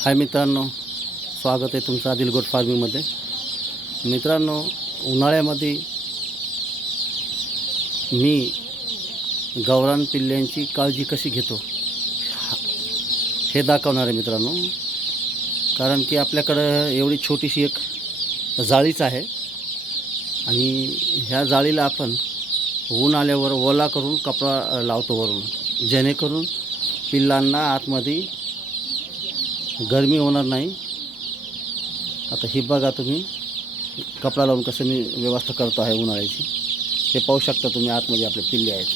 हाय मित्रांनो, स्वागत आहे तुमचं आदिल गोट फार्मिंगमध्ये. मित्रांनो, उन्हाळ्यामध्ये मी गावरान पिल्ल्यांची काळजी कशी घेतो हे दाखवणार आहे मित्रांनो. कारण की आपल्याकडं एवढी छोटीशी एक जाळीच आहे आणि ह्या जाळीला आपण ऊन आल्यावर ओला करून कपडा लावतो वरून, जेणेकरून पिल्लांना आतमध्ये गरमी होणार नाही. आता ही बघा तुम्ही, कपडा लावून कसं मी व्यवस्था करतो आहे उन्हाळ्याची. हे पाहू शकता तुम्ही, आतमध्ये आपले पिल्ले आहेत.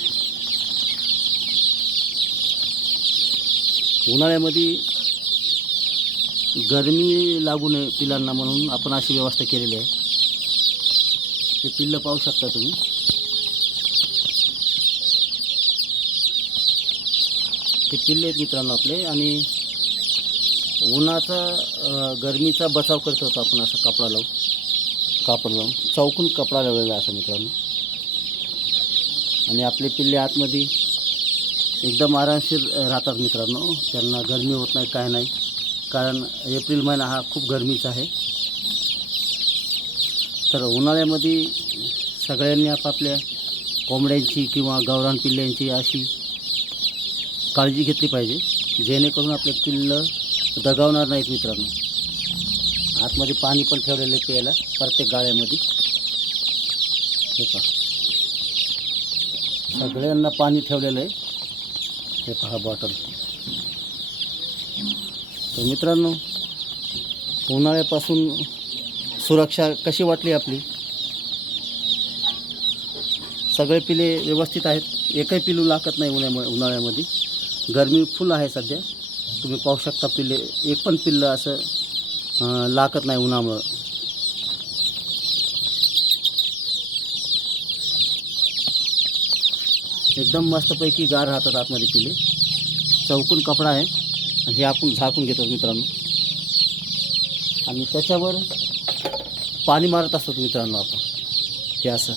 उन्हाळ्यामध्ये गरमी लागू नये पिल्लांना म्हणून आपण अशी व्यवस्था केलेली आहे. हे पिल्लं पाहू शकता तुम्ही. हे पिल्ले आहेत मित्रांनो आपले. आणि उन्हाचा गरमीचा बचाव करत होतो आपण असं कापड लावून चौकून कपडा लावलेला असं मित्रांनो. आणि आपले पिल्ले आतमध्ये एकदम आरामशीर राहतात मित्रांनो. त्यांना गरमी होत नाही, काय नाही. कारण एप्रिल महिना हा खूप गरमीचा आहे. तर उन्हाळ्यामध्ये सगळ्यांनी आपापल्या कोंबड्यांची किंवा गावरान पिल्ल्यांची अशी काळजी घेतली पाहिजे, जेणेकरून आपले पिल्लं दगावणार नाहीत मित्रांनो. आतमध्ये पाणी पण ठेवलेलं आहे प्यायला प्रत्येक गाळ्यामध्ये. हे पहा, सगळ्यांना पाणी ठेवलेलं आहे. हे पहा बॉटल. तर मित्रांनो, उन्हाळ्यापासून सुरक्षा कशी वाटली आपली? सगळे पिले व्यवस्थित आहेत, एकही पिलू लागत नाही उन्हाळ्यामध्ये. गरमी फुल आहे सध्या. तुम्ही पाहू शकता, पिल्ले एक पण पिल्लं असं लागत नाही उन्हामुळं. एकदम मस्तपैकी गार राहतात आतमध्ये पिल्ले. चौकून कपडा आहे आणि हे आपण झाकून घेतो मित्रांनो. आणि त्याच्यावर पाणी मारत असतो मित्रांनो आपण. हे असं